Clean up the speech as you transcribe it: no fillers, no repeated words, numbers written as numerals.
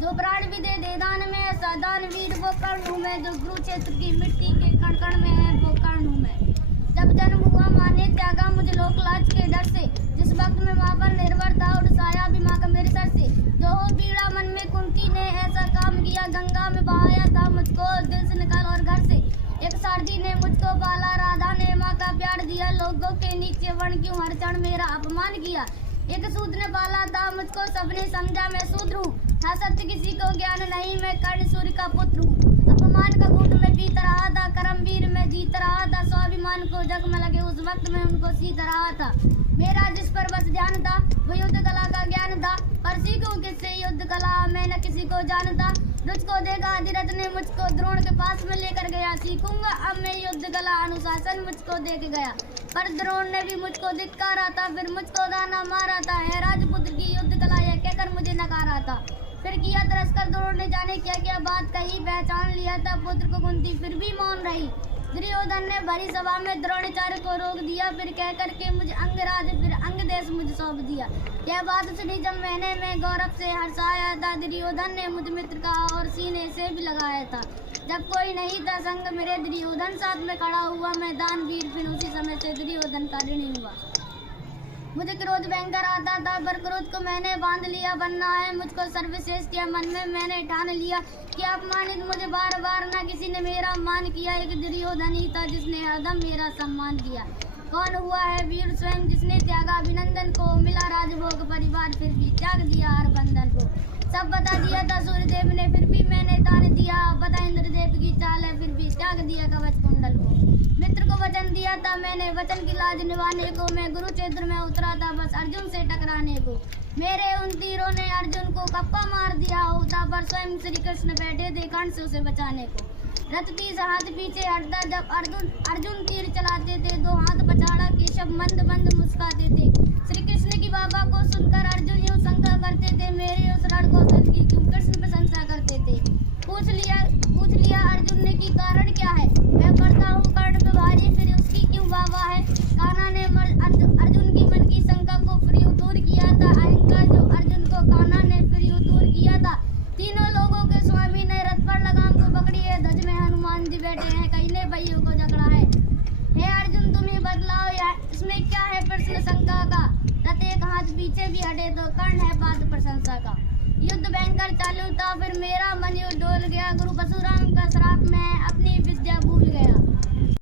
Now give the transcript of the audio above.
जो प्राण भी दे दे दान में, ऐसा दानवीर वो कर्ण हूँ मैं। जो कुरुक्षेत्र की मिट्टी के कण कण में है वो कर्ण हूँ मैं। जब जन्म हुआ माँ ने त्यागा मुझे लोक लाज के डर से। जिस वक्त में माँ पर निर्भर था उठ साया भी माँ का मेरे सर से। जो हो पीड़ा मन में कुंती ने ऐसा काम किया, गंगा में बहाया था मुझको दिल से निकाल और घर से। एक सारथी ने मुझको पाला, राधा ने माँ का प्यार दिया। लोगों के नीचे वर्ण क्यों हर क्षण मेरा अपमान किया। एक सूद ने पाला था मुझको, सबने समझा मैं शूद्र हूँ। था सत्य किसी को ज्ञान नहीं, मैं कर्ण सूर्य का पुत्र हूँ। अपमान का घूंट में पीत रहा था, करमवीर में जीत रहा था। स्वाभिमान को जग में लगे उस वक्त में उनको सीत रहा था। मेरा जिस पर बस ध्यान था वो युद्ध कला का ज्ञान था। पर सीखूं किससे युद्ध कला, मैं न किसी को जानता। मुझको देखा अधिरथ ने मुझको द्रोण के पास में लेकर गया। सीखूंगा अब मैं युद्ध कला, अनुशासन मुझको देख गया। पर द्रोण ने भी मुझको धिक्कारा था, फिर मुझको दाना मारा था। है राजपुत्र की युद्ध कला यह कहकर मुझे नकारा था। फिर किया तिरस्कार द्रोण ने, जाने क्या क्या बात कही। पहचान लिया था पुत्र को कुंती, फिर भी मौन रही। दुर्योधन ने भरी सभा में द्रोणाचार्य को रोक दिया। फिर कह करके मुझे अंगराज फिर अंग देश मुझे सौंप दिया। यह बात सुनी जब मैंने मैं गौरव से हर्षाया था। दुर्योधन ने मुझ मित्र कहा और सीने से भी लगाया था। जब कोई नहीं था संग मेरे दुर्योधन साथ में खड़ा हुआ। मैं दानवीर फिर उसी समय से दुर्योधन का ऋणी हुआ। मुझे क्रोध भयंकर आता था, पर क्रोध को मैंने बांध लिया। बनना है मुझको सर्वश्रेष्ठ किया, मन में मैंने ठान लिया कि अपमानित मुझे बार बार ना किसी ने मेरा मान किया। एक दुर्योधन ही था जिसने हरदम मेरा सम्मान किया। कौन हुआ है वीर स्वयं जिसने त्यागा अभिनंदन को। मिला राजभोग परिवार फिर भी त्याग दिया हर बंधन को। सब बता दिया था सूर्यदेव ने फिर भी मैंने दान दिया। पता इंद्रदेव की चाल है फिर भी त्याग दिया कवच कुंडल को। मित्र को वचन दिया था मैंने, वचन की लाज निभाने को। मैं कुरुक्षेत्र में उतरा था बस अर्जुन से टकराने को। मेरे उन तीरों ने अर्जुन को कप्पा मार दिया होता, पर स्वयं श्री कृष्ण बैठे थे कर्ण से उसे बचाने को। रथ पीछे हाथ पीछे हटता जब अर्जुन तीर चलाते थे। दो हाथ पछाड़ा केशव मंद मंद मुस्काते थे। श्री कृष्ण की बाबा को सुनकर अर्जुन यूं शंका करते थे। मेरे उस रण कौशल की क्यों कृष्ण प्रशंसा करते थे। पूछ लिया अर्जुन ने कि कारण क्या है। मैं पढ़ता हूँ कर्ण पे भारी फिर उसकी क्यों बाबा है। कान्हा ने अर्जुन की मन की शंका को फिर दूर किया था। अहंकार जो अर्जुन को कान्हा ने फिर दूर किया था। तीनों लोगों के स्वामी ने रथ पर लगाम को पकड़ी है। ध्वज में हनुमान जी बैठे हैं, कहने भइयों को झगड़ा है। हे अर्जुन तुम्हें बदलाओ या इसमें क्या है प्रश्न शंका का। रथ एक हाथ पीछे भी हटे तो कर्ण है बात प्रशंसा का। युद्ध भयंकर चालू था फिर मेरा मन डोल गया। गुरु परशुराम का श्राप में अपनी विद्या भूल